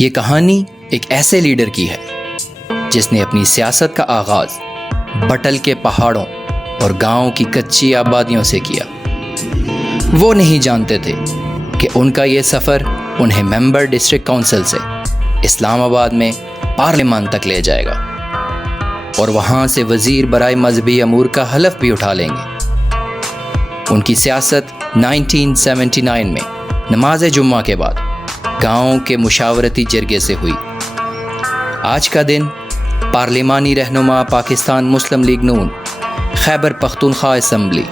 یہ کہانی ایک ایسے لیڈر کی ہے جس نے اپنی سیاست کا آغاز بٹل کے پہاڑوں اور گاؤں کی کچی آبادیوں سے کیا۔ وہ نہیں جانتے تھے کہ ان کا یہ سفر انہیں ممبر ڈسٹرکٹ کونسل سے اسلام آباد میں پارلیمان تک لے جائے گا اور وہاں سے وزیر برائے مذہبی امور کا حلف بھی اٹھا لیں گے۔ ان کی سیاست 1979 میں نماز جمعہ کے بعد گاؤں کے مشاورتی جرگے سے ہوئی۔ آج کا دن پارلیمانی رہنما پاکستان مسلم لیگ نون خیبر پختونخوا اسمبلی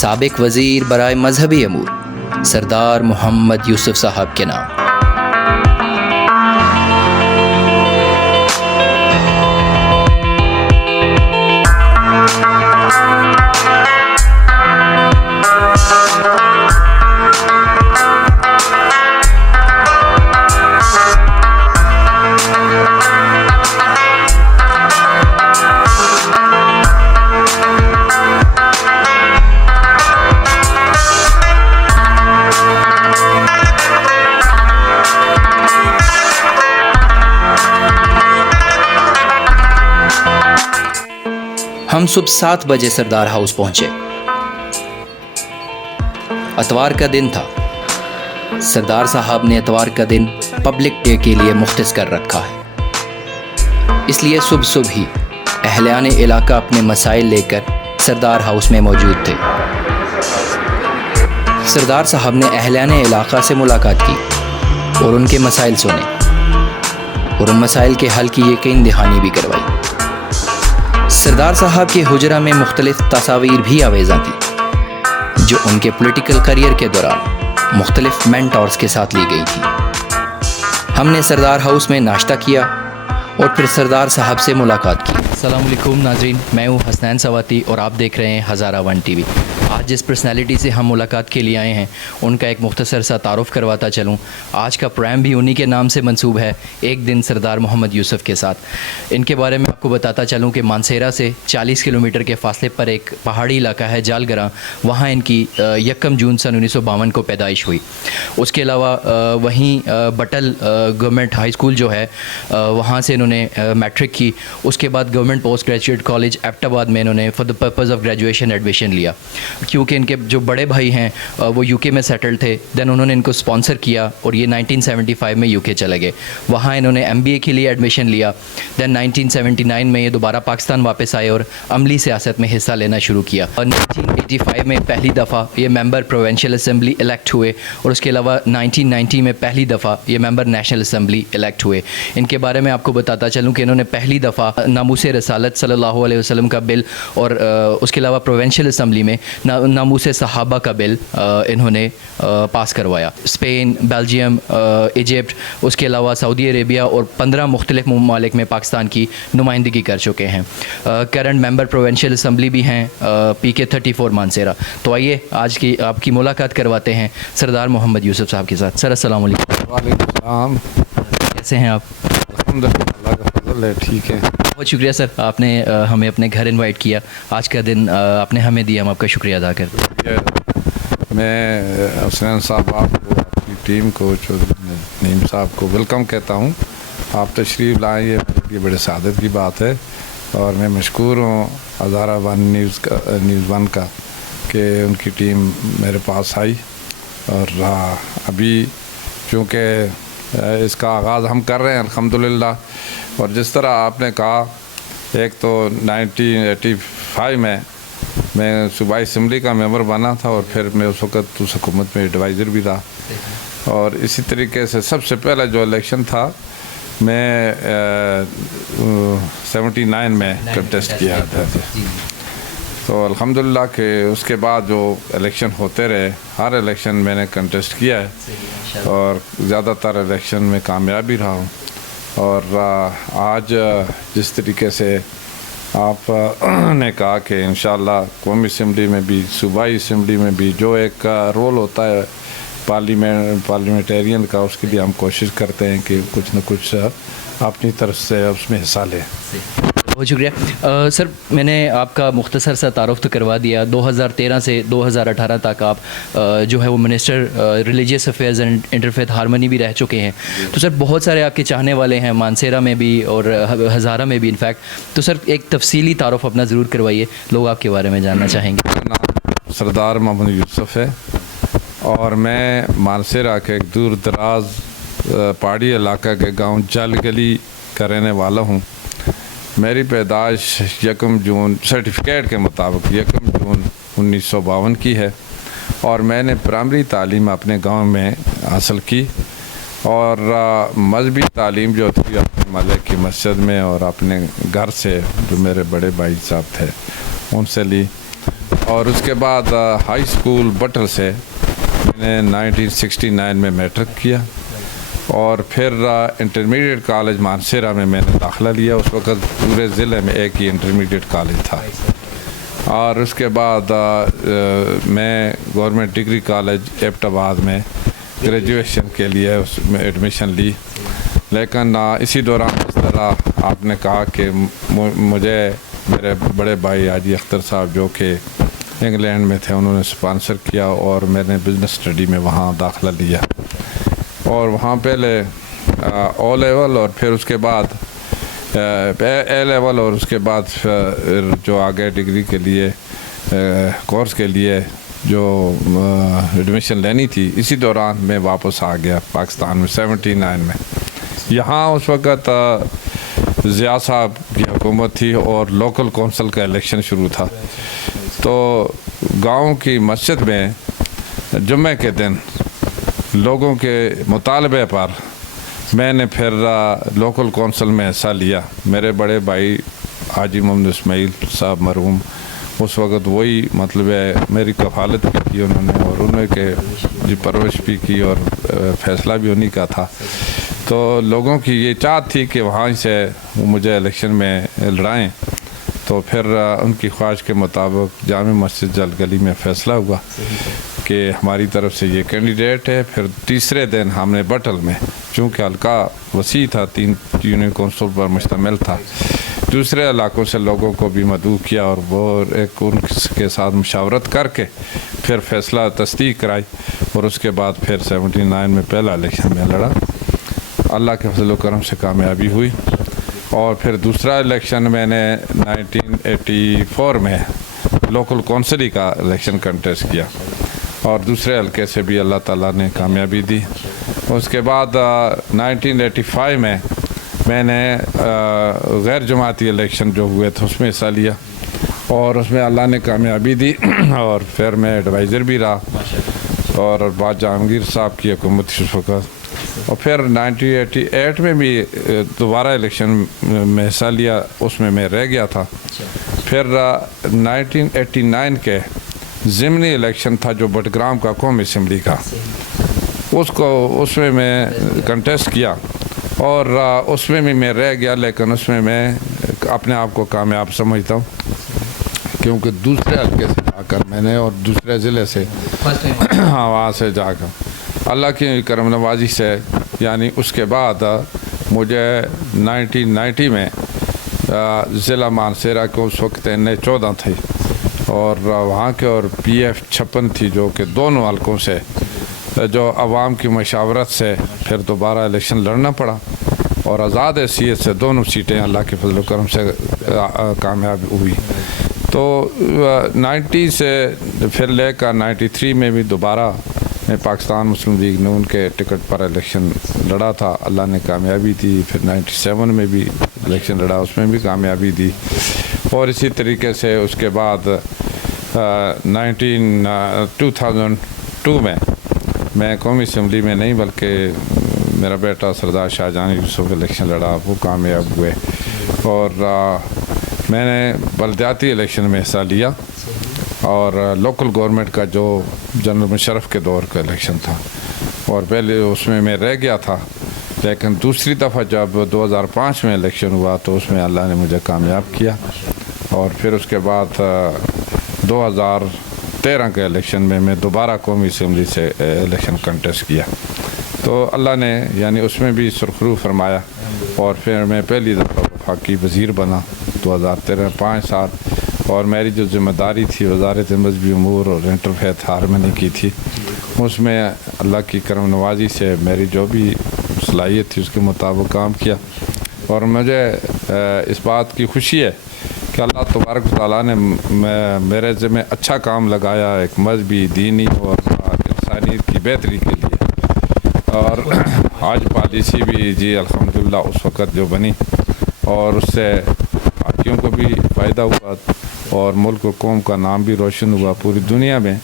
سابق وزیر برائے مذہبی امور سردار محمد یوسف صاحب کے نام۔ ہم صبح 7 بجے سردار ہاؤس پہنچے۔ اتوار کا دن تھا۔ سردار صاحب نے اتوار کا دن پبلک ڈے کے لیے مختص کر رکھا ہے، اس لیے صبح ہی اہلیان علاقہ اپنے مسائل لے کر سردار ہاؤس میں موجود تھے۔ سردار صاحب نے اہلیان علاقہ سے ملاقات کی اور ان کے مسائل سنے اور ان مسائل کے حل کی یقین دہانی بھی کروائی۔ سردار صاحب کے حجرہ میں مختلف تصاویر بھی آویزاں تھیں جو ان کے پولیٹیکل کریئر کے دوران مختلف مینٹورز کے ساتھ لی گئی تھی۔ ہم نے سردار ہاؤس میں ناشتہ کیا اور پھر سردار صاحب سے ملاقات کی۔ السلام علیکم ناظرین، میں ہوں حسنین سواتی اور آپ دیکھ رہے ہیں ہزارہ ون ٹی وی۔ آج جس پرسنالٹی سے ہم ملاقات کے لیے آئے ہیں ان کا ایک مختصر سا تعارف کرواتا چلوں۔ آج کا پروگرام بھی انہی کے نام سے منسوب ہے، ایک دن سردار محمد یوسف کے ساتھ۔ ان کے بارے میں آپ کو بتاتا چلوں کہ مانسیرا سے 40 کلومیٹر کے فاصلے پر ایک پہاڑی علاقہ ہے جال گراں، وہاں ان کی 1 جون سن 1952 کو پیدائش ہوئی۔ اس کے علاوہ وہیں بٹل گورنمنٹ ہائی اسکول جو ہے وہاں سے انہوں نے میٹرک کی۔ اس کے بعد government post graduate college Abbottabad میں انہوں نے for the purpose of graduation admission لیا، کیونکہ ان کے جو بڑے بھائی ہیں وہ یو کے میں سیٹل تھے۔ دین انہوں نے ان کو اسپانسر کیا اور یہ 1975 میں یو کے چلے گئے، وہاں انہوں نے MBA کے لیے ایڈمیشن لیا۔ دین 1979 میں یہ دوبارہ پاکستان واپس آئے اور عملی سیاست میں حصہ لینا شروع کیا۔ اور 1985 میں پہلی دفعہ یہ ممبر پروونشل اسمبلی الیکٹ ہوئے اور اس کے علاوہ 1990 میں پہلی دفعہ یہ ممبر نیشنل اسمبلی الیکٹ ہوئے۔ ان کے بارے میں آپ کو بتاتا چلوں کہ انہوں نے پہلی دفعہ ناموس رسالت صلی اللہ علیہ وسلم کا بل اور اس کے علاوہ پروونشل اسمبلی میں ناموس صحابہ کا بل انہوں نے پاس کروایا۔ اسپین، بیلجیم، ایجپٹ، اس کے علاوہ سعودی عربیہ اور 15 مختلف ممالک میں پاکستان کی نمائندگی کر چکے ہیں۔ کرنٹ ممبر پروونشل اسمبلی بھی ہیں PK 34 مانسیرا۔ تو آئیے آج کی آپ کی ملاقات کرواتے ہیں سردار محمد یوسف صاحب کے ساتھ۔ سر السلام علیکم۔ وعلیکم السلام۔ کیسے ہیں آپ؟ الحمدللہ، اللہ کا فضل ہے، ٹھیک ہے۔ بہت شکریہ سر، آپ نے ہمیں اپنے گھر انوائٹ کیا، آج کا دن آپ نے ہمیں دیا، ہم آپ کا شکریہ ادا کرتے ہیں۔ میں حسنین صاحب آپ کو، اپنی ٹیم کو، نعیم صاحب کو ویلکم کہتا ہوں۔ آپ تشریف لائیں، یہ میرے لیے بڑے سعادت کی بات ہے اور میں مشکور ہوں ہزارہ ون نیوز ون کا کہ ان کی ٹیم میرے پاس آئی۔ اور ابھی چونکہ اس کا آغاز ہم کر رہے ہیں الحمدللہ، اور جس طرح آپ نے کہا، ایک تو 1985 میں صوبائی اسمبلی کا ممبر بنا تھا اور پھر میں اس وقت اس حکومت میں ایڈوائزر بھی رہا، اور اسی طریقے سے سب سے پہلا جو الیکشن تھا میں 79 میں کنٹیسٹ کیا تھا۔ تو الحمدللہ کہ اس کے بعد جو الیکشن ہوتے رہے، ہر الیکشن میں نے کنٹیسٹ کیا ہے اور زیادہ تر الیکشن میں کامیاب بھی رہا ہوں۔ اور آج جس طریقے سے آپ نے کہا کہ انشاءاللہ قومی اسمبلی میں بھی، صوبائی اسمبلی میں بھی جو ایک رول ہوتا ہے پارلیمنٹیرین کا، اس کے لیے ہم کوشش کرتے ہیں کہ کچھ نہ کچھ اپنی طرف سے اس میں حصہ لیں۔ بہت شکریہ سر. میں نے آپ کا مختصر سا تعارف تو کروا دیا. 2013 سے 2018 تک آپ جو ہے وہ minister religious affairs and interfaith harmony بھی رہ چکے ہیں. تو سر بہت سارے آپ کے چاہنے والے ہیں مانسیرا میں بھی اور ہزارہ میں بھی انفیکٹ. تو سر ایک تفصیلی تعارف اپنا ضرور کروائیے, لوگ آپ کے بارے میں جاننا چاہیں گے. میرا نام سردار محمد یوسف ہے اور میں مانسیرا کے ایک دور دراز پہاڑی علاقہ کے گاؤں جل گلی کا رہنے والا ہوں. میری پیدائش 1 جون سرٹیفکیٹ کے مطابق 1 جون 1952 کی ہے اور میں نے پرائمری تعلیم اپنے گاؤں میں حاصل کی اور مذہبی تعلیم جو تھی اپنے محلے کی مسجد میں اور اپنے گھر سے جو میرے بڑے بھائی صاحب تھے ان سے لی. اور اس کے بعد ہائی اسکول بٹر سے میں نے 1969 میں میٹرک کیا اور پھر انٹرمیڈیٹ کالج مانسیرا میں نے داخلہ لیا. اس وقت پورے ضلع میں ایک ہی انٹرمیڈیٹ کالج تھا. اور اس کے بعد میں government degree college Abbottabad میں گریجویشن کے لیے اس میں ایڈمیشن لی. لیکن اسی دوران اس طرح آپ نے کہا کہ مجھے میرے بڑے بھائی حاجی اختر صاحب جو کہ انگلینڈ میں تھے انہوں نے اسپانسر کیا اور میں نے بزنس اسٹڈی میں وہاں داخلہ لیا اور وہاں پہلے او لیول اور پھر اس کے بعد اے لیول اور اس کے بعد جو آگے ڈگری کے لیے کورس کے لیے جو ایڈمیشن لینی تھی اسی دوران میں واپس آ گیا پاکستان میں 79 میں. یہاں اس وقت ضیاء صاحب کی حکومت تھی اور لوکل کونسل کا الیکشن شروع تھا. تو گاؤں کی مسجد میں جمعہ کے دن لوگوں کے مطالبے پر میں نے پھر لوکل کونسل میں حصہ لیا. میرے بڑے بھائی حاجی محمد اسماعیل صاحب مرحوم اس وقت وہی مطلب ہے میری کفالت بھی کی انہوں نے اور انہوں نے پرورش بھی کی اور فیصلہ بھی انہی کا تھا. تو لوگوں کی یہ چاہت تھی کہ وہاں سے وہ مجھے الیکشن میں لڑائیں. تو پھر ان کی خواہش کے مطابق جامع مسجد جل گلی میں فیصلہ ہوا کہ ہماری طرف سے یہ کینڈیڈیٹ ہے. پھر تیسرے دن ہم نے بٹل میں چونکہ حلقہ وسیع تھا 3 یونین کونسل پر مشتمل تھا دوسرے علاقوں سے لوگوں کو بھی مدعو کیا اور وہ ایک ان کے ساتھ مشاورت کر کے پھر فیصلہ تصدیق کرائی اور اس کے بعد پھر 79 میں پہلا الیکشن میں لڑا. اللہ کے فضل و کرم سے کامیابی ہوئی اور پھر دوسرا الیکشن میں نے 1984 میں لوکل کونسلی کا الیکشن کنٹیسٹ کیا اور دوسرے حلقے سے بھی اللہ تعالیٰ نے کامیابی دی. اس کے بعد 1985 میں نے غیر جماعتی الیکشن جو ہوئے تھے اس میں حصہ لیا اور اس میں اللہ نے کامیابی دی اور پھر میں ایڈوائزر بھی رہا اور بعد جہانگیر صاحب کی حکومت اس وقت. اور پھر 1988 میں بھی دوبارہ الیکشن میں حصہ لیا, اس میں رہ گیا تھا. پھر 1989 کے ضمنی الیکشن تھا جو بٹگرام کا قومی اسمبلی کا, اس میں کنٹیسٹ کیا اور اس میں بھی میں رہ گیا. لیکن اس میں اپنے آپ کو کامیاب سمجھتا ہوں کیونکہ دوسرے حلقے سے جا کر میں نے اور دوسرے ضلع سے وہاں سے جا کر اللہ کی کرم نوازی سے یعنی اس کے بعد مجھے 1990 میں ضلع مانسیرا کو اس وقت NA14 تھی اور وہاں کے اور PF56 تھی جو کہ دونوں حلقوں سے جو عوام کی مشاورت سے پھر دوبارہ الیکشن لڑنا پڑا اور آزاد حیثیت سے دونوں سیٹیں اللہ کے فضل و کرم سے کامیاب ہوئی. تو 90 سے پھر لے کر 93 میں بھی دوبارہ میں پاکستان مسلم لیگ نون کے ٹکٹ پر الیکشن لڑا تھا, اللہ نے کامیابی دی. پھر 97 میں بھی الیکشن لڑا, اس میں بھی کامیابی دی. اور اسی طریقے سے اس کے بعد 2002 میں قومی اسمبلی میں نہیں بلکہ میرا بیٹا سردار شاہجہان یوسف الیکشن لڑا, وہ کامیاب ہوئے. اور میں نے بلدیاتی الیکشن میں حصہ لیا اور لوکل گورنمنٹ کا جو جنرل مشرف کے دور کا الیکشن تھا اور پہلے اس میں رہ گیا تھا. لیکن دوسری دفعہ جب 2005 میں الیکشن ہوا تو اس میں اللہ نے مجھے کامیاب کیا اور پھر اس کے بعد 2013 کے الیکشن میں دوبارہ قومی اسمبلی سے الیکشن کنٹیسٹ کیا. تو اللہ نے یعنی اس میں بھی سرخرو فرمایا اور پھر میں پہلی دفعہ وفاقی وزیر بنا 2013 5 سال، اور میری جو ذمہ داری تھی وزارت مذہبی امور اور انٹرفیتھ ہارمنی کی تھی، اس میں اللہ کی کرم نوازی سے میری جو بھی صلاحیت تھی اس کے مطابق کام کیا، اور مجھے اس بات کی خوشی ہے کہ اللہ تبارک و تعالیٰ نے میرے ذمہ اچھا کام لگایا ایک مذہبی، دینی اور انسانیت کی بہتری کے لیے، اور آج پالیسی بھی جی الحمدللہ اس وقت جو بنی، اور اس سے حاکیوں کو بھی فائدہ ہوا اور ملک و قوم کا نام بھی روشن ہوا پوری دنیا میں۔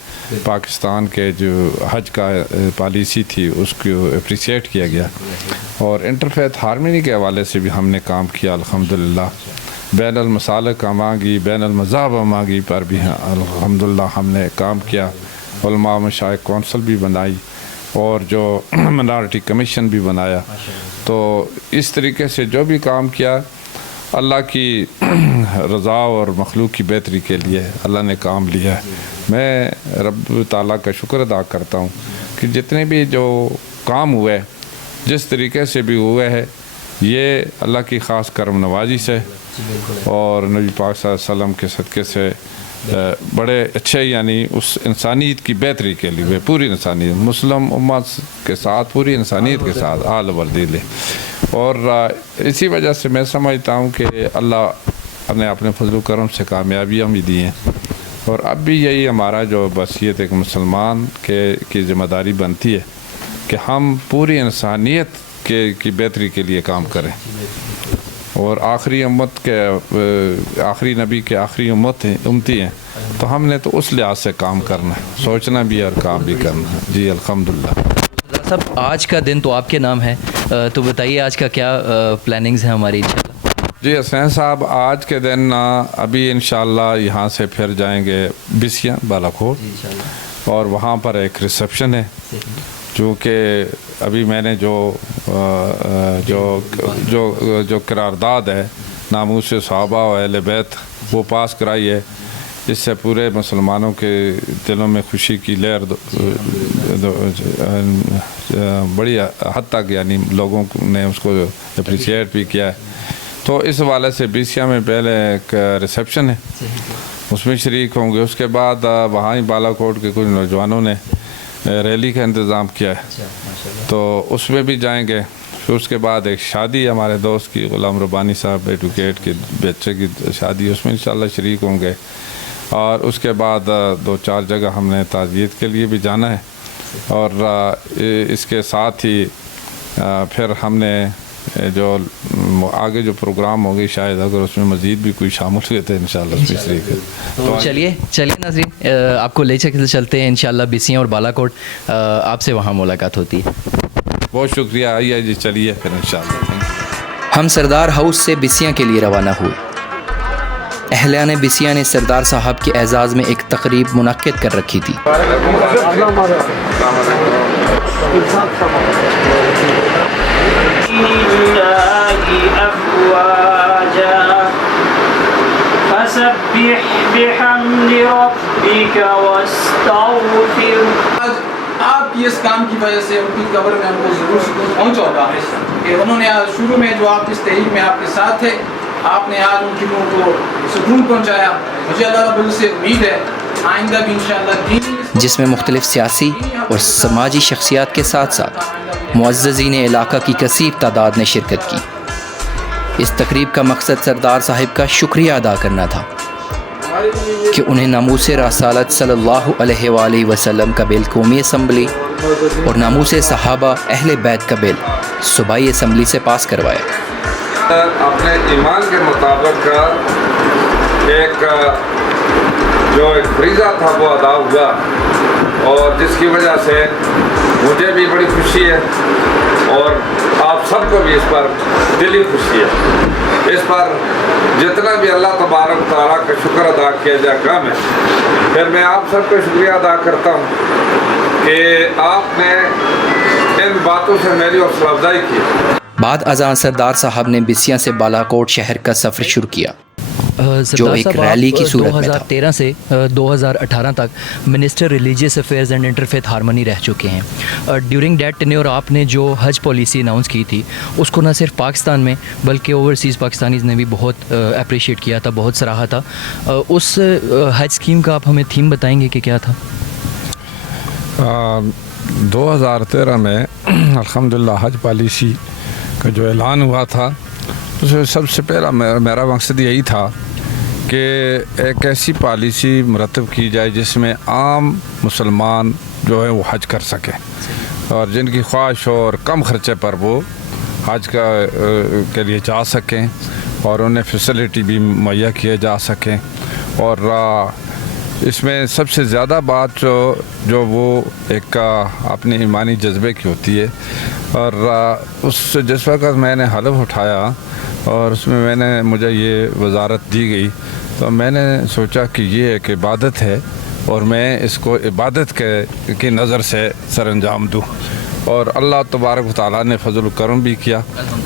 پاکستان کے جو حج کا پالیسی تھی اس کو اپریشیٹ کیا گیا، اور انٹرفیتھ ہارمنی کے حوالے سے بھی ہم نے کام کیا الحمدللہ، بین المسالک اماگی، بین المذاہب اماگی پر بھی الحمدللہ ہم نے کام کیا، علماء مشائخ کونسل بھی بنائی اور جو منارٹی کمیشن بھی بنایا۔ تو اس طریقے سے جو بھی کام کیا اللہ کی رضا اور مخلوق کی بہتری کے لیے اللہ نے کام لیا ہے۔ میں رب تعالیٰ کا شکر ادا کرتا ہوں کہ جتنے بھی جو کام ہوئے جس طریقے سے بھی ہوئے ہیں یہ اللہ کی خاص کرم نوازی سے اور نبی پاک صلی اللہ علیہ وسلم کے صدقے سے بڑے اچھے، یعنی اس انسانیت کی بہتری کے لیے، پوری انسانیت، مسلم امت کے ساتھ، پوری انسانیت کے ساتھ آل وردیلے، اور اسی وجہ سے میں سمجھتا ہوں کہ اللہ نے اپنے فضل و کرم سے کامیابیاں بھی دی ہیں، اور اب بھی یہی ہمارا جو بصیت ایک مسلمان کی ذمہ داری بنتی ہے کہ ہم پوری انسانیت کی بہتری کے لیے کام کریں، اور آخری امت کے آخری نبی کے آخری امتی ہیں، تو ہم نے تو اس لحاظ سے کام کرنا ہے، سوچنا بھی اور کام بھی کرنا ہے۔ جی الحمدللہ۔ صاحب آج کا دن تو آپ کے نام ہے، تو بتائیے آج کا کیا پلاننگز ہیں ہماری انشاءاللہ؟ جی حسین صاحب، آج کے دن ابھی انشاءاللہ یہاں سے پھر جائیں گے بسیاں بالاکوٹ، اور وہاں پر ایک ریسیپشن ہے، چونکہ ابھی میں نے جو قرارداد ہے ناموس صحابہ و اہل بیت وہ پاس کرائی ہے، اس سے پورے مسلمانوں کے دلوں میں خوشی کی لہر بڑی حد تک، یعنی لوگوں نے اس کو اپریشیٹ بھی کیا ہے، تو اس حوالے سے بیسیا میں پہلے ایک ریسیپشن ہے، اس میں شریک ہوں گے۔ اس کے بعد وہاں ہی بالاکوٹ کے کچھ نوجوانوں نے ریلی کا انتظام کیا ہے، تو اس میں بھی جائیں گے۔ پھر اس کے بعد ایک شادی ہمارے دوست کی، غلام ربانی صاحب ایڈوکیٹ کے بچے کی شادی، اس میں انشاءاللہ شریک ہوں گے، اور اس کے بعد 2-4 جگہ ہم نے تعزیت کے لیے بھی جانا ہے، اور اس کے ساتھ ہی پھر ہم نے جو آگے جو پروگرام ہوگی شاید اگر اس میں مزید بھی کوئی شامل ہوئے تھے انشاءاللہ اس میں شریک ہے۔ تو چلیے ناظرین، آپ کو لے چلتے ہیں انشاءاللہ بسیاں اور بالاکوٹ، آپ سے وہاں ملاقات ہوتی ہے۔ بہت شکریہ، آئیے جی، چلیے پھر انشاءاللہ۔ ہم سردار ہاؤس سے بسیاں کے لیے روانہ ہوئے۔ اہلیان بسیاں نے سردار صاحب کے اعزاز میں ایک تقریب منعقد کر رکھی تھی۔ فسبح بحمد ربك واستغفر۔ آپ کی اس کام کی وجہ سے ان کی قبر میں ہم کو ضرور سکون پہنچا ہوگا کہ انہوں نے آج شروع میں جو آپ اس تحریک میں آپ کے ساتھ تھے، آپ نے آج ان کی روح کو سکون پہنچایا۔ مجھے اللہ رب العزت سے امید ہے آئندہ بھی انشاءاللہ جس میں مختلف سیاسی اور سماجی شخصیات کے ساتھ ساتھ معززین علاقہ کی کثیر تعداد نے شرکت کی۔ اس تقریب کا مقصد سردار صاحب کا شکریہ ادا کرنا تھا کہ انہیں ناموس رسالت صلی اللہ علیہ وآلہ وسلم کا بل قومی اسمبلی اور ناموس صحابہ اہل بیت کا بل صوبائی اسمبلی سے پاس کروایا۔ اپنے ایمان کے مطابق ایک فریضہ تھا وہ ادا ہوا، اور جس کی وجہ سے مجھے بھی بڑی خوشی ہے اور آپ سب کو بھی اس پر دلی خوشی ہے۔ اس پر جتنا بھی اللہ تبارک تعالیٰ کا شکر ادا کیا جائے کم ہے۔ پھر میں آپ سب کو شکریہ ادا کرتا ہوں کہ آپ نے ان باتوں سے میری حوصلہ افزائی کی۔ بعد ازاں سردار صاحب نے بسیاں سے بالاکوٹ شہر کا سفر شروع کیا۔ جو ایک ریلی کی صورت میں تھا۔ 2013 سے 2018 تک minister religious affairs and interfaith harmony رہ چکے ہیں۔ ڈیورنگ دیٹ ٹینیور آپ نے جو حج پالیسی اناؤنس کی تھی اس کو نہ صرف پاکستان میں بلکہ اوورسیز پاکستانیز نے بھی بہت اپریشیٹ کیا تھا، بہت سراہا تھا۔ اس حج اسکیم کا آپ ہمیں تھیم بتائیں گے کہ کیا تھا؟ 2013 میں الحمدللہ حج پالیسی کا جو اعلان ہوا تھا اس میں سب سے پہلا میرا مقصد یہی تھا کہ ایک ایسی پالیسی مرتب کی جائے جس میں عام مسلمان جو ہے وہ حج کر سکیں اور جن کی خواہش ہو اور کم خرچے پر وہ حج کے لیے جا سکیں اور انہیں فیسلٹی بھی مہیا کیے جا سکیں۔ اور اس میں سب سے زیادہ بات جو وہ ایک اپنے ایمانی جذبے کی ہوتی ہے، اور جس وقت میں نے حلف اٹھایا اور اس میں مجھے یہ وزارت دی گئی تو میں نے سوچا کہ یہ ایک عبادت ہے اور میں اس کو عبادت کی نظر سے سر انجام دوں، اور اللہ تبارک و تعالیٰ نے فضل و کرم بھی کیا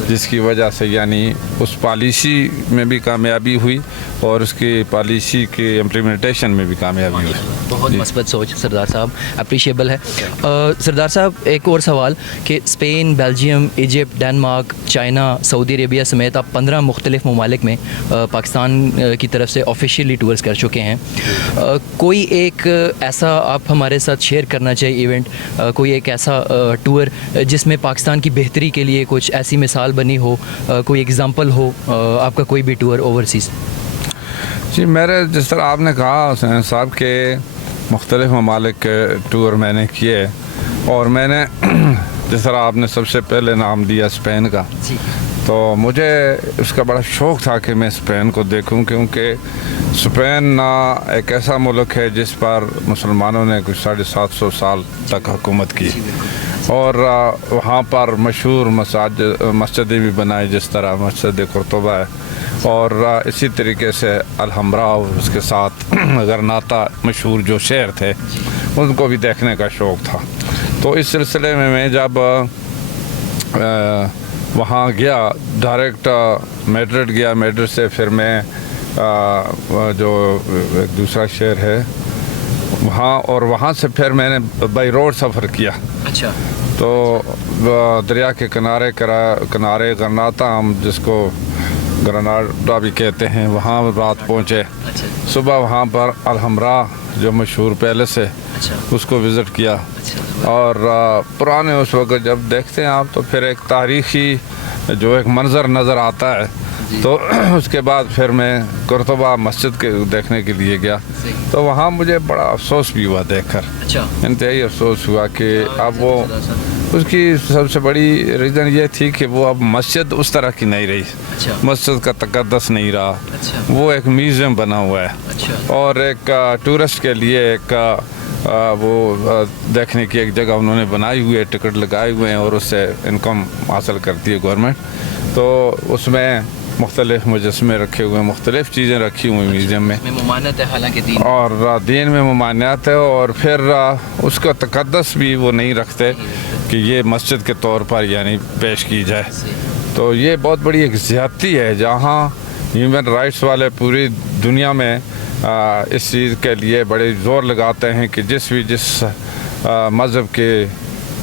جس کی وجہ سے یعنی اس پالیسی میں بھی کامیابی ہوئی اور اس کی پالیسی کی امپلیمنٹیشن میں بھی کامیابی ہوئی۔ بہت مثبت سوچ سردار صاحب، اپریشیبل ہے۔ سردار صاحب ایک اور سوال کہ Spain, Belgium, Egypt, Denmark, China, Saudi Arabia سمیت آپ 15 مختلف ممالک میں پاکستان کی طرف سے آفیشیلی ٹورز کر چکے ہیں۔ کوئی ایک ایسا آپ ہمارے ساتھ شیئر کرنا چاہیے ایونٹ، کوئی ایک ایسا ٹور جس میں پاکستان کی بہتری کے لیے کچھ ایسی مثال بنی ہو، کوئی اگزامپل ہو آپ کا کوئی بھی ٹور اوورسیز؟ جی، میرے جس طرح آپ نے کہا حسین صاحب کے مختلف ممالک کے ٹور میں نے کیے، اور میں نے جس طرح آپ نے سب سے پہلے نام دیا اسپین کا، تو مجھے اس کا بڑا شوق تھا کہ میں اسپین کو دیکھوں، کیونکہ اسپین ایک ایسا ملک ہے جس پر مسلمانوں نے کچھ 750 سال تک حکومت کی، اور وہاں پر مشہور مسجدیں بھی بنائی جس طرح مسجد قرطبہ ہے، اور اسی طریقے سے الحمرا اور اس کے ساتھ غرناطہ مشہور جو شہر تھے ان کو بھی دیکھنے کا شوق تھا۔ تو اس سلسلے میں میں جب وہاں گیا ڈائریکٹ میڈرڈ گیا، میڈرڈ سے پھر میں جو ایک دوسرا شہر ہے وہاں، اور وہاں سے پھر میں نے بائی روڈ سفر کیا۔ اچھا، تو دریا کے کنارے غرناطہ ہم جس کو گرناڈا بھی کہتے ہیں، وہاں رات پہنچے۔ صبح وہاں پر الحمرا جو مشہور پیلس ہے اس کو وزٹ کیا، اور پرانے اس وقت جب دیکھتے ہیں آپ تو پھر ایک تاریخی جو ایک منظر نظر آتا ہے۔ تو اس کے بعد پھر میں قرطبہ مسجد کے دیکھنے کے لیے گیا، تو وہاں مجھے بڑا افسوس بھی ہوا دیکھ کر، انتہائی افسوس ہوا کہ اب وہ اس کی سب سے بڑی ریزن یہ تھی کہ وہ اب مسجد اس طرح کی نہیں رہی، مسجد کا تقدس نہیں رہا، وہ ایک میوزیم بنا ہوا ہے، اور ایک ٹورسٹ کے لیے ایک وہ دیکھنے کی ایک جگہ انہوں نے بنائی ہوئی ہے، ٹکٹ لگائے ہوئے ہیں اور اس سے انکم حاصل کرتی ہے گورنمنٹ۔ تو اس میں مختلف مجسمے رکھے ہوئے ہیں، مختلف چیزیں رکھی ہوئی میوزیم میں، ممانعت ہے حالانکہ دین، اور دین میں ممانعت ہے، اور پھر اس کا تقدس بھی وہ نہیں رکھتے کہ یہ مسجد کے طور پر یعنی پیش کی جائے۔ تو یہ بہت بڑی ایک زیادتی ہے، جہاں ہیومن رائٹس والے پوری دنیا میں اس چیز کے لیے بڑے زور لگاتے ہیں کہ جس مذہب کے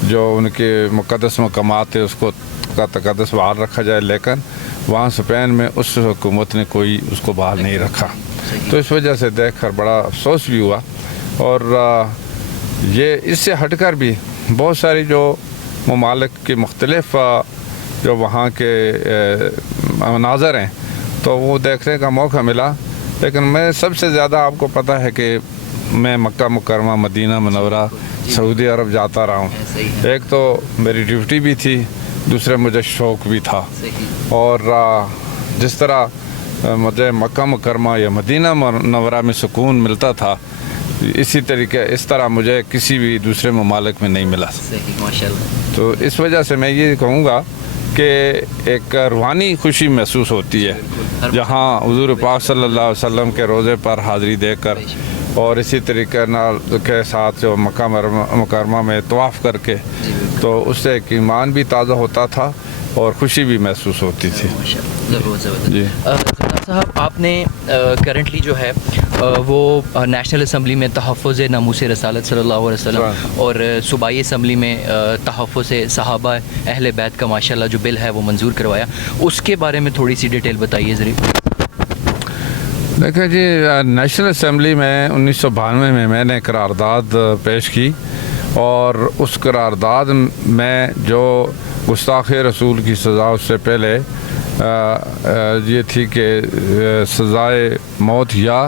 جو ان کے مقدس مقامات ہیں اس کو کا تقدس بحال رکھا جائے، لیکن وہاں اسپین میں اس حکومت نے کوئی اس کو بحال نہیں رکھا۔ تو اس وجہ سے دیکھ کر بڑا افسوس بھی ہوا، اور یہ اس سے ہٹ کر بھی بہت ساری جو ممالک کے مختلف جو وہاں کے مناظر ہیں تو وہ دیکھنے کا موقع ملا، لیکن میں سب سے زیادہ آپ کو پتہ ہے کہ میں مکہ مکرمہ، مدینہ منورہ، سعودی عرب جاتا رہا ہوں۔ ایک تو میری ڈیوٹی بھی تھی، دوسرے مجھے شوق بھی تھا، اور جس طرح مجھے مکہ مکرمہ یا مدینہ منورہ میں سکون ملتا تھا، اسی طریقے اس طرح مجھے کسی بھی دوسرے ممالک میں نہیں ملا۔ تو اس وجہ سے میں یہ کہوں گا کہ ایک روحانی خوشی محسوس ہوتی ہے جہاں حضور پاک صلی اللہ علیہ وسلم کے روضے پر حاضری دے کر، اور اسی طریقے کے ساتھ جو مکہ مکرمہ میں طواف کر کے، تو اس سے ایک ایمان بھی تازہ ہوتا تھا، اور خوشی بھی محسوس ہوتی تھی. ضرور زبردست. جی. سردار صاحب آپ نے کرنٹلی جو ہے وہ نیشنل اسمبلی میں تحفظ ناموس رسالت صلی اللہ علیہ وسلم اور صوبائی اسمبلی میں تحفظ صحابہ اہل بیت کا ماشاءاللہ جو بل ہے وہ منظور کروایا. اس کے بارے میں تھوڑی سی ڈیٹیل بتائیے ذرا. دیکھیں جی, نیشنل اسمبلی میں 1992 میں میں نے قرارداد پیش کی, اور اس قرارداد میں جو گستاخ رسول کی سزا اس سے پہلے یہ تھی کہ سزائے موت یا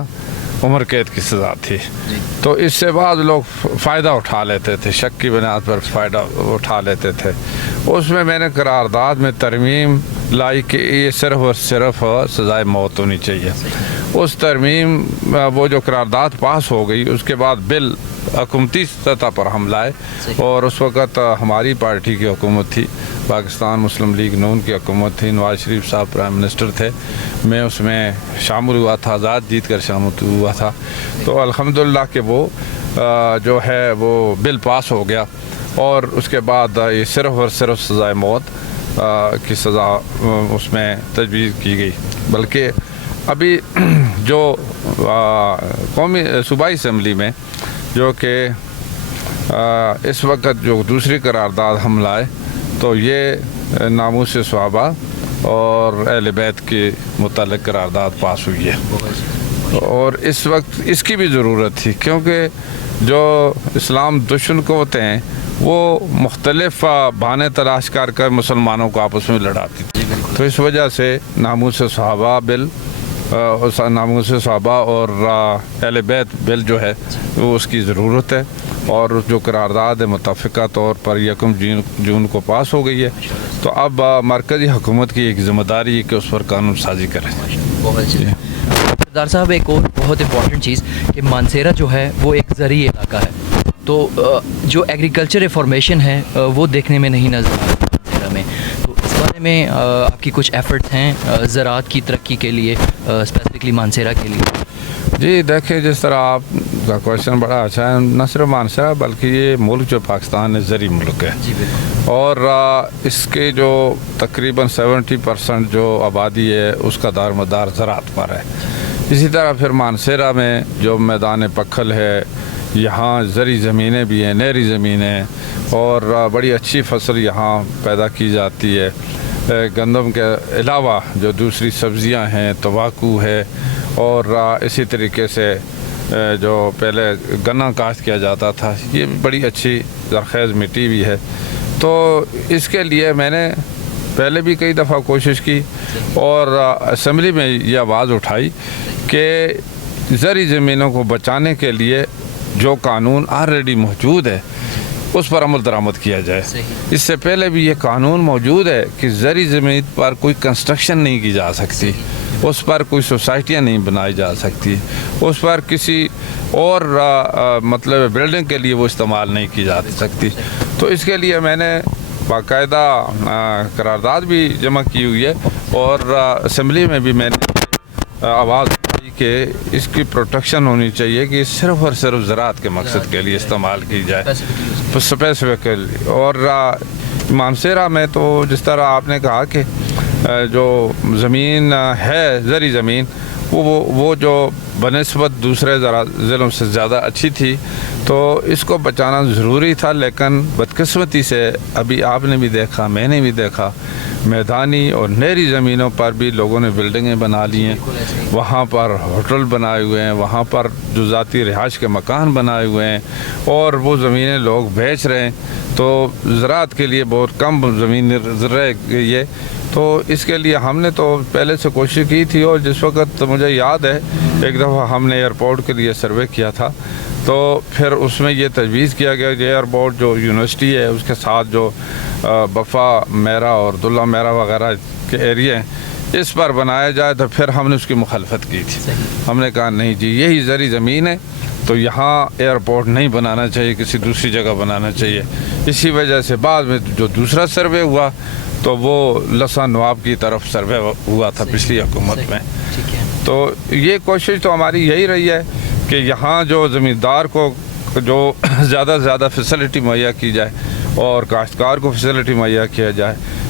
عمر قید کی سزا تھی. تو اس سے بعد لوگ فائدہ اٹھا لیتے تھے, شک کی بنیاد پر فائدہ اٹھا لیتے تھے. اس میں میں نے قرارداد میں ترمیم لائی کہ یہ صرف اور صرف سزائے موت ہونی چاہیے. اس ترمیم وہ جو قرارداد پاس ہو گئی, اس کے بعد بل حکومتی سطح پر ہم لائے, اور اس وقت ہماری پارٹی کی حکومت تھی, پاکستان مسلم لیگ نون کی حکومت تھی, نواز شریف صاحب پرائم منسٹر تھے, میں اس میں شامل ہوا تھا, آزاد جیت کر شامل ہوا تھا. تو الحمدللہ کہ وہ جو ہے وہ بل پاس ہو گیا, اور اس کے بعد یہ صرف اور صرف سزائے موت کی سزا اس میں تجویز کی گئی. بلکہ ابھی جو قومی صوبائی اسمبلی میں جو کہ اس وقت جو دوسری قرارداد ہم لائے, تو یہ ناموس صحابہ اور اہل بیت کے متعلق قرارداد پاس ہوئی ہے. اور اس وقت اس کی بھی ضرورت تھی, کیونکہ جو اسلام دشمن قوتیں ہیں وہ مختلف بہانے تلاش کر مسلمانوں کو آپس میں لڑاتی تھی. تو اس وجہ سے ناموس صحابہ بل, ناموس صحابہ اور اہل بیت بل جو ہے وہ اس کی ضرورت ہے, اور جو قرارداد متفقہ طور پر 1 جون کو پاس ہو گئی ہے. تو اب مرکزی حکومت کی ایک ذمہ داری ہے کہ اس پر قانون سازی کریں. سردار صاحب ایک اور بہت امپورٹنٹ چیز کہ مانسیرا جو ہے وہ ایک زرعی علاقہ ہے, تو جو ایگریکلچر ریفارمیشن ہے وہ دیکھنے میں نہیں نظر آ رہا مانسیرا میں. تو اس بارے میں آپ کی کچھ ایفرٹس ہیں زراعت کی ترقی کے لیے, اسپیسیفکلی مانسیرا کے لیے؟ جی دیکھیں, جس طرح آپ کا کویشچن بڑا اچھا ہے, نہ صرف مانسیرا بلکہ یہ ملک جو پاکستان ہے زرعی ملک ہے. جی بالکل. اور اس کے جو تقریباً 70% جو آبادی ہے اس کا دار مدار زراعت پر ہے. اسی طرح پھر مانسیرا میں جو میدان پکھل ہے, یہاں زرعی زمینیں بھی ہیں, نہری زمینیں, اور بڑی اچھی فصل یہاں پیدا کی جاتی ہے. گندم کے علاوہ جو دوسری سبزیاں ہیں, تمباکو ہے, اور اسی طریقے سے جو پہلے گنا کاشت کیا جاتا تھا, یہ بڑی اچھی زرخیز مٹی بھی ہے. تو اس کے لیے میں نے پہلے بھی کئی دفعہ کوشش کی, اور اسمبلی میں یہ آواز اٹھائی کہ زرعی زمینوں کو بچانے کے لیے جو قانون آلریڈی موجود ہے اس پر عمل درآمد کیا جائے. اس سے پہلے بھی یہ قانون موجود ہے کہ زرعی زمین پر کوئی کنسٹرکشن نہیں کی جا سکتی, اس پر کوئی سوسائٹیاں نہیں بنائی جا سکتی, اس پر کسی اور مطلب بلڈنگ کے لیے وہ استعمال نہیں کی جا سکتی. تو اس کے لیے میں نے باقاعدہ قرارداد بھی جمع کی ہوئی ہے, اور اسمبلی میں بھی میں نے آواز اٹھائی کہ اس کی پروٹیکشن ہونی چاہیے کہ صرف اور صرف زراعت کے مقصد کے لیے استعمال کی جائے اسپیسیفکلی. اور مانسیرا میں تو جس طرح آپ نے کہا کہ جو زمین ہے زرعی زمین وہ جو بنسبت دوسرے ضلعوں سے زیادہ اچھی تھی, تو اس کو بچانا ضروری تھا. لیکن بدقسمتی سے ابھی آپ نے بھی دیکھا, میں نے بھی دیکھا, میدانی اور نہری زمینوں پر بھی لوگوں نے بلڈنگیں بنا لی ہیں, وہاں پر ہوٹل بنائے ہوئے ہیں, وہاں پر جو ذاتی رہائش کے مکان بنائے ہوئے ہیں, اور وہ زمینیں لوگ بیچ رہے ہیں. تو زراعت کے لیے بہت کم زمین رہ گئی ہے. تو اس کے لیے ہم نے تو پہلے سے کوشش کی تھی, اور جس وقت مجھے یاد ہے ایک دفعہ ہم نے ایئرپورٹ کے لیے سروے کیا تھا, تو پھر اس میں یہ تجویز کیا گیا کہ ایئرپورٹ جو یونیورسٹی ہے اس کے ساتھ جو بفا میرا اور عبداللہ میرا وغیرہ کے ایریے ہیں اس پر بنایا جائے. تو پھر ہم نے اس کی مخالفت کی تھی. ہم نے کہا نہیں جی, یہی زرعی زمین ہے, تو یہاں ایئرپورٹ نہیں بنانا چاہیے, کسی دوسری جگہ بنانا چاہیے. اسی وجہ سے بعد میں جو دوسرا سروے ہوا تو وہ لسا نواب کی طرف سروے ہوا تھا پچھلی حکومت میں. تو یہ کوشش تو ہماری یہی رہی ہے کہ یہاں جو زمیندار کو جو زیادہ سے زیادہ فیسلٹی مہیا کی جائے, اور کاشتکار کو فیسلٹی مہیا کیا جائے.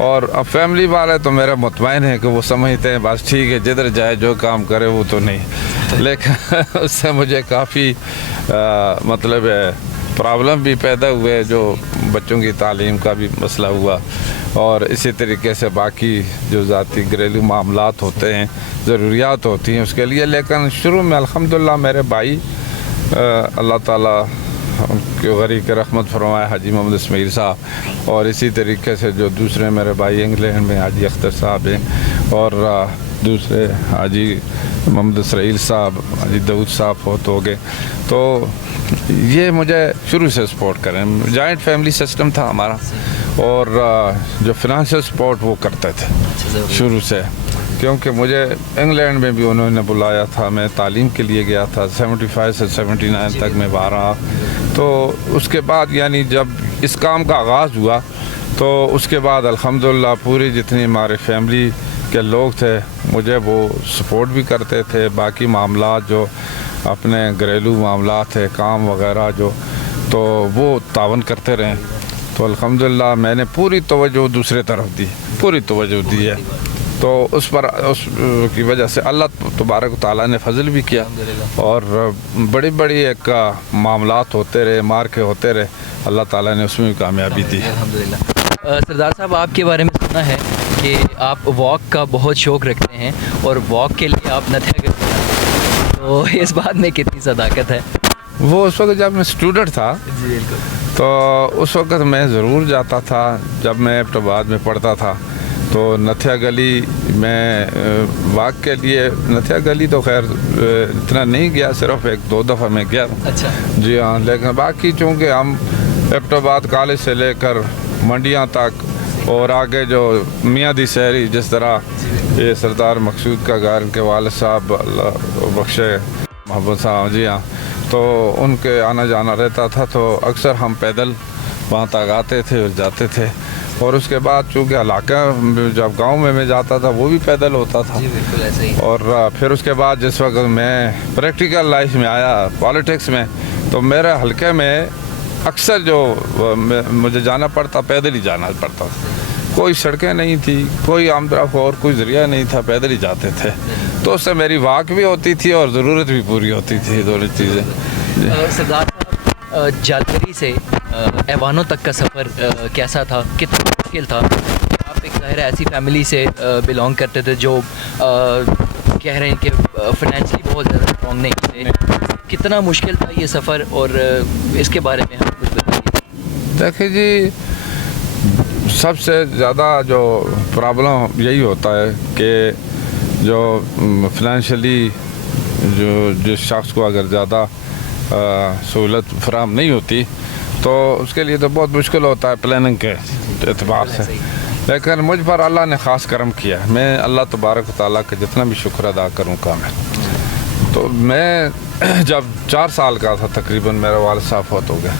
اور اب فیملی والے تو میرا مطمئن ہے کہ وہ سمجھتے ہیں بس ٹھیک ہے جدھر جائے جو کام کرے وہ تو نہیں، لیکن اس سے مجھے کافی مطلب پرابلم بھی پیدا ہوئے، جو بچوں کی تعلیم کا بھی مسئلہ ہوا، اور اسی طریقے سے باقی جو ذاتی گھریلو معاملات ہوتے ہیں، ضروریات ہوتی ہیں اس کے لیے. لیکن شروع میں الحمدللہ میرے بھائی اللہ تعالیٰ ان کے غریق رحمت فرمائے حاجی محمد اسماعیل صاحب، اور اسی طریقے سے جو دوسرے میرے بھائی انگلینڈ میں حاجی اختر صاحب ہیں، اور دوسرے حاجی محمد اسرائیل صاحب، حاجی داؤد صاحب فوت ہو گئے، تو یہ مجھے شروع سے سپورٹ کریں. جوائنٹ فیملی سسٹم تھا ہمارا، اور جو فنانشل سپورٹ وہ کرتے تھے شروع سے، کیونکہ مجھے انگلینڈ میں بھی انہوں نے بلایا تھا، میں تعلیم کے لیے گیا تھا 75 سے 79 تک میں باہر رہا. تو اس کے بعد یعنی جب اس کام کا آغاز ہوا تو اس کے بعد الحمدللہ پوری جتنی ہمارے فیملی کے لوگ تھے مجھے وہ سپورٹ بھی کرتے تھے. باقی معاملات جو اپنے گھریلو معاملات تھے، کام وغیرہ جو، تو وہ تعاون کرتے رہے. تو الحمدللہ میں نے پوری توجہ دوسرے طرف دی، پوری توجہ دی ہے. تو اس کی وجہ سے اللہ تبارک و تعالیٰ نے فضل بھی کیا، اور بڑی بڑی ایک معاملات ہوتے رہے، مارکے ہوتے رہے، اللہ تعالیٰ نے اس میں بھی کامیابی دی. الحمدللہ. سردار صاحب آپ کے بارے میں سنا ہے کہ آپ واک کا بہت شوق رکھتے ہیں، اور واک کے لیے آپ نتھیا کرتے ہیں، تو اس بات میں کتنی صداقت ہے؟ وہ اس وقت جب میں اسٹوڈنٹ تھا تو اس وقت میں ضرور جاتا تھا. جب میں ایبٹ آباد میں پڑھتا تھا تو نتھیا گلی میں واک کے لیے، نتھیا گلی تو خیر اتنا نہیں گیا، صرف 1-2 دفعہ میں گیا. اچھا جی ہاں. لیکن باقی چونکہ ہم ایبٹ آباد کالج سے لے کر منڈیاں تک، اور آگے جو میاں دی سہری، جس طرح یہ سردار مقصود کا گھر، ان کے والد صاحب اللہ بخشے محبت صاحب، جی ہاں، تو ان کے آنا جانا رہتا تھا. تو اکثر ہم پیدل وہاں تک آتے تھے اور جاتے تھے. اور اس کے بعد چونکہ علاقہ جب گاؤں میں جاتا تھا وہ بھی پیدل ہوتا تھا. اور پھر اس کے بعد جس وقت میں پریکٹیکل لائف میں آیا، پالیٹکس میں، تو میرے حلقے میں اکثر جو مجھے جانا پڑتا، پیدل ہی جانا پڑتا. کوئی سڑکیں نہیں تھی، کوئی آمد رفت اور کوئی ذریعہ نہیں تھا، پیدل ہی جاتے تھے. تو اس سے میری واک بھی ہوتی تھی اور ضرورت بھی پوری ہوتی تھی، دونوں چیزیں. سردار صاحب، جالگری سے ایوانوں تک کا سفر کیسا تھا؟ کتنا مشکل تھا؟ آپ ایک ظاہر ایسی فیملی سے بلانگ کرتے تھے جو کہہ رہے ہیں کہ فنینشلی بہت زیادہ اسٹرانگ نہیں تھے. کتنا مشکل تھا یہ سفر، اور اس کے بارے میں ہم کچھ بتائیے. دیکھیں جی، سب سے زیادہ جو پرابلم یہی ہوتا ہے کہ جو فنینشلی جو جس شخص کو اگر زیادہ سہولت فراہم نہیں ہوتی تو اس کے لیے تو بہت مشکل ہوتا ہے پلاننگ کے اعتبار سے. لیکن مجھ پر اللہ نے خاص کرم کیا. میں اللہ تبارک و تعالیٰ کا جتنا بھی شکر ادا کروں کام ہے. تو میں جب 4 سال کا تھا تقریباً میرے والد صاحب فوت ہو گئے.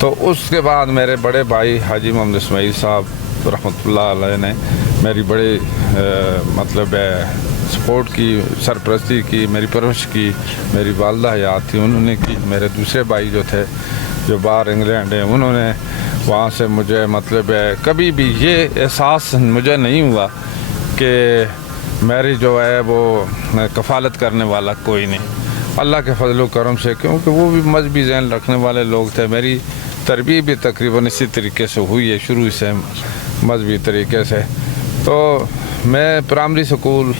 تو اس کے بعد میرے بڑے بھائی حاجی محمد اسماعیل صاحب رحمۃ اللہ علیہ نے میری بڑی مطلب سپورٹ کی، سرپرستی کی، میری پرورش کی. میری والدہ حیات تھی، انہوں نے کی. میرے دوسرے بھائی جو تھے جو باہر انگلینڈ ہیں، انہوں نے وہاں سے مجھے مطلب کبھی بھی یہ احساس مجھے نہیں ہوا کہ میری جو ہے وہ کفالت کرنے والا کوئی نہیں. اللہ کے فضل و کرم سے، کیونکہ وہ بھی مذہبی ذہن رکھنے والے لوگ تھے. میری تربیت بھی تقریباً اسی طریقے سے ہوئی ہے، شروع سے مذہبی طریقے سے. تو میں پرائمری سکول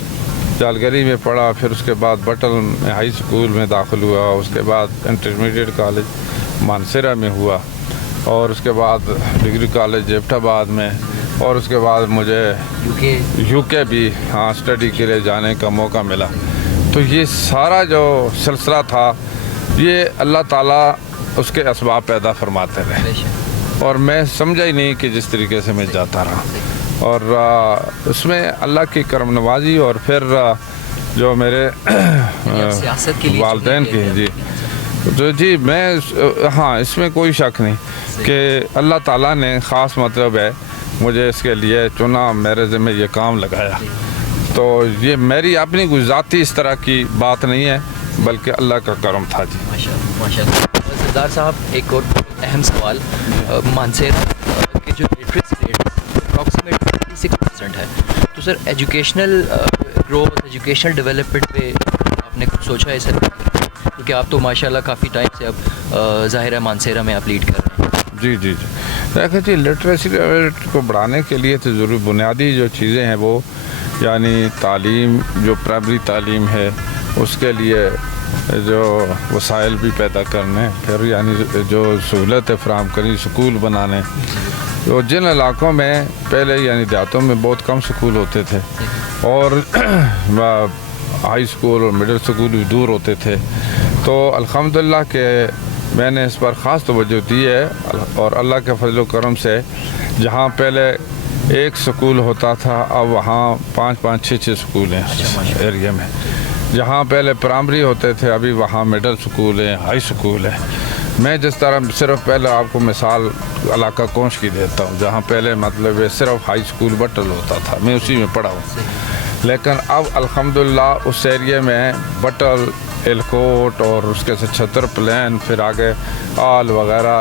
جالگری میں پڑھا، پھر اس کے بعد بٹل میں ہائی سکول میں داخل ہوا، اس کے بعد انٹرمیڈیٹ کالج مانسیرہ میں ہوا، اور اس کے بعد ڈگری کالج ایبٹ آباد میں، اور اس کے بعد مجھے یو کے بھی اسٹڈی کے لیے جانے کا موقع ملا. تو یہ سارا جو سلسلہ تھا یہ اللہ تعالیٰ اس کے اسباب پیدا فرماتے رہے، اور میں سمجھا ہی نہیں کہ جس طریقے سے میں جاتا رہا. اور اس میں اللہ کی کرم نوازی، اور پھر جو میرے والدین کی، جی تو جی میں ہاں اس میں کوئی شک نہیں کہ اللہ تعالیٰ نے خاص مطلب ہے مجھے اس کے لیے چنا، میرے ذمہ یہ کام لگایا. تو یہ میری اپنی کوئی ذاتی اس طرح کی بات نہیں ہے، بلکہ اللہ کا کرم تھا. جی ماشاء اللہ. سردار صاحب، ایک اور اہم سوال، مانسیرہ کے جو لٹریسی ریٹ اپروکسیمیٹ 36% ہے. تو سر ایجوکیشنل گروتھ ایجوکیشنل ڈیولپمنٹ پہ آپ نے کچھ سوچا ہے سر؟ کیونکہ آپ تو ماشاء اللہ کافی ٹائم سے اب ظاہر ہے مانسیرا میں آپ لیڈ کر رہے ہیں. جی جی جی دیکھیں جی لٹریسی ریٹ کو بڑھانے کے لیے تو ضرور بنیادی جو چیزیں ہیں وہ یعنی تعلیم جو پرائمری تعلیم ہے اس کے لیے جو وسائل بھی پیدا کرنے, پھر یعنی جو سہولت فراہم کرنی, سکول بنانے. تو جن علاقوں میں پہلے یعنی دیہاتوں میں بہت کم سکول ہوتے تھے اور ہائی سکول اور مڈل سکول بھی دور ہوتے تھے, تو الحمدللہ کہ میں نے اس پر خاص توجہ دی ہے اور اللہ کے فضل و کرم سے جہاں پہلے ایک سکول ہوتا تھا اب وہاں 5-6 سکول ہیں ایریا میں. جہاں پہلے پرائمری ہوتے تھے ابھی وہاں مڈل سکول ہیں, ہائی سکول ہے. میں جس طرح صرف پہلے آپ کو مثال علاقہ کونچ کی دیتا ہوں, جہاں پہلے مطلب صرف ہائی سکول بٹل ہوتا تھا, میں اسی میں پڑھا ہوں. لیکن اب الحمدللہ اس ایریے میں بٹل, ایلکوٹ اور اس کے سے چھتر پلین, پھر آگے آل وغیرہ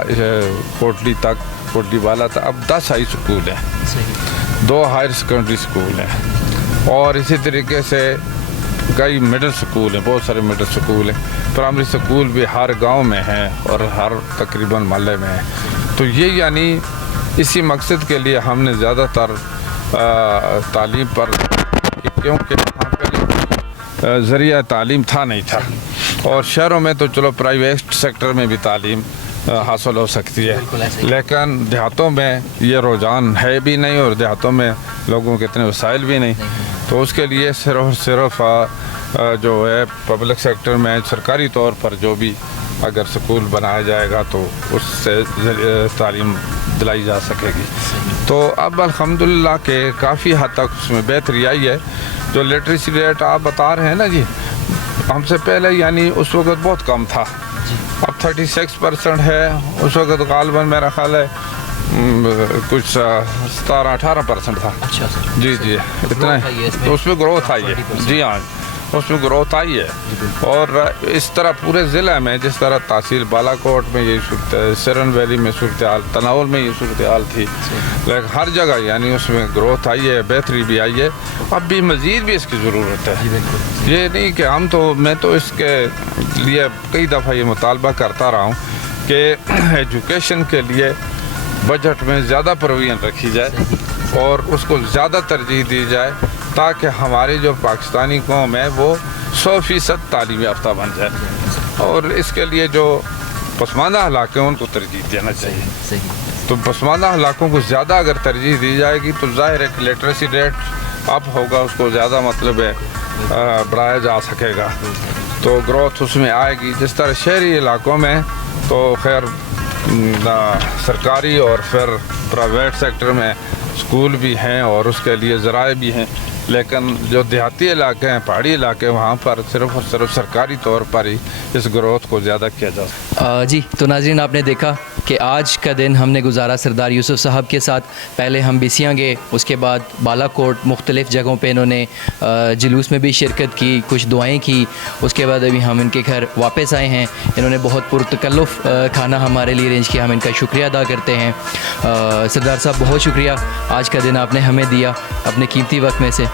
کوٹلی تک, کوٹلی والا تک اب 10 ہائی سکول ہیں, 2 ہائر سیکنڈری سکول ہیں اور اسی طریقے سے کئی مڈل سکول ہیں, بہت سارے مڈل سکول ہیں. پرائمری سکول بھی ہر گاؤں میں ہیں اور ہر تقریباً محلے میں ہیں. تو یہ یعنی اسی مقصد کے لیے ہم نے زیادہ تر تعلیم پر, کیونکہ وہاں پہ ذریعہ تعلیم تھا نہیں تھا, اور شہروں میں تو چلو پرائیویٹ سیکٹر میں بھی تعلیم حاصل ہو سکتی ہے, لیکن دیہاتوں میں یہ رجحان ہے بھی نہیں اور دیہاتوں میں لوگوں کے اتنے وسائل بھی نہیں. تو اس کے لیے صرف جو ہے پبلک سیکٹر میں سرکاری طور پر جو بھی اگر سکول بنایا جائے گا تو اس سے تعلیم دلائی جا سکے گی. تو اب الحمدللہ کہ کافی حد تک اس میں بہتری آئی ہے. جو لٹریسی ریٹ آپ بتا رہے ہیں نا جی, ہم سے پہلے یعنی اس وقت بہت کم تھا, اب 36% ہے. اس وقت غالباً میرا خیال ہے کچھ 17-18% تھا. جی جی اتنا ہے, تو اس میں گروتھ آئی ہے. جی ہاں اس میں گروتھ آئی ہے. اور اس طرح پورے ضلع میں جس طرح تحصیل بالا کوٹ میں یہ صورتحال, سرن ویلی میں صورتحال, تناول میں یہ صورتحال تھی, لیکن ہر جگہ یعنی اس میں گروتھ آئی ہے, بہتری بھی آئی ہے. اب بھی مزید بھی اس کی ضرورت ہے. یہ نہیں کہ میں تو اس کے لیے کئی دفعہ یہ مطالبہ کرتا رہا ہوں کہ ایجوکیشن کے لیے بجٹ میں زیادہ پروویژن رکھی جائے اور اس کو زیادہ ترجیح دی جائے تاکہ ہماری جو پاکستانی قوم ہے وہ 100% تعلیم یافتہ بن جائے. اور اس کے لیے جو پسماندہ علاقے ہیں ان کو ترجیح دینا چاہیے. تو پسماندہ علاقوں کو زیادہ اگر ترجیح دی جائے گی تو ظاہر ہے کہ لٹریسی ریٹ اپ ہوگا, اس کو زیادہ مطلب ہے بڑھایا جا سکے گا, تو گروتھ اس میں آئے گی. جس طرح شہری علاقوں میں تو خیر سرکاری اور پھر پرائیویٹ سیکٹر میں سکول بھی ہیں اور اس کے لیے ذرائع بھی ہیں, لیکن جو دیہاتی علاقے ہیں, پہاڑی علاقے, وہاں پر صرف اور صرف سرکاری طور پر ہی اس گروتھ کو زیادہ کیا جا سکتا. جی تو ناظرین آپ نے دیکھا کہ آج کا دن ہم نے گزارا سردار یوسف صاحب کے ساتھ. پہلے ہم بیسیاں گئے, اس کے بعد بالا کوٹ, مختلف جگہوں پہ انہوں نے جلوس میں بھی شرکت کی, کچھ دعائیں کی. اس کے بعد ابھی ہم ان کے گھر واپس آئے ہیں. انہوں نے بہت پرتکلف کھانا ہمارے لیے ارینج کیا, ہم ان کا شکریہ ادا کرتے ہیں. سردار صاحب بہت شکریہ, آج کا دن آپ نے ہمیں دیا اپنے قیمتی وقت میں سے.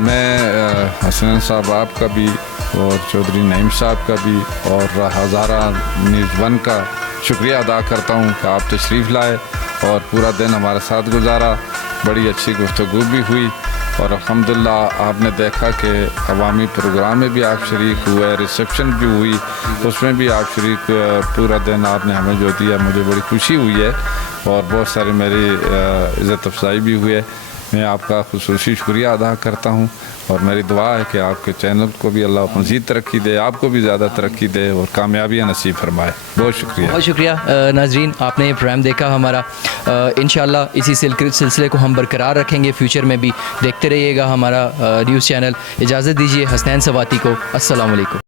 میں حسنین صاحب آپ کا بھی اور چودھری نعیم صاحب کا بھی اور ہزارہ نیوز 1 کا شکریہ ادا کرتا ہوں کہ آپ تشریف لائے اور پورا دن ہمارے ساتھ گزارا. بڑی اچھی گفتگو بھی ہوئی اور الحمدللہ آپ نے دیکھا کہ عوامی پروگرام میں بھی آپ شریک ہوئے, ریسیپشن بھی ہوئی, اس میں بھی آپ شریک ہوئے. پورا دن آپ نے ہمیں جو دیا مجھے بڑی خوشی ہوئی ہے اور بہت ساری میری عزت افزائی بھی ہوئی ہے. میں آپ کا خصوصی شکریہ ادا کرتا ہوں اور میری دعا ہے کہ آپ کے چینل کو بھی اللہ مزید ترقی دے, آپ کو بھی زیادہ ترقی دے اور کامیابیاں نصیب فرمائے. بہت شکریہ. بہت شکریہ ناظرین, آپ نے پروگرام دیکھا ہمارا. انشاءاللہ اسی سلسلے کو ہم برقرار رکھیں گے, فیوچر میں بھی دیکھتے رہیے گا ہمارا نیوز چینل. اجازت دیجیے حسنین سواتی کو. السلام علیکم.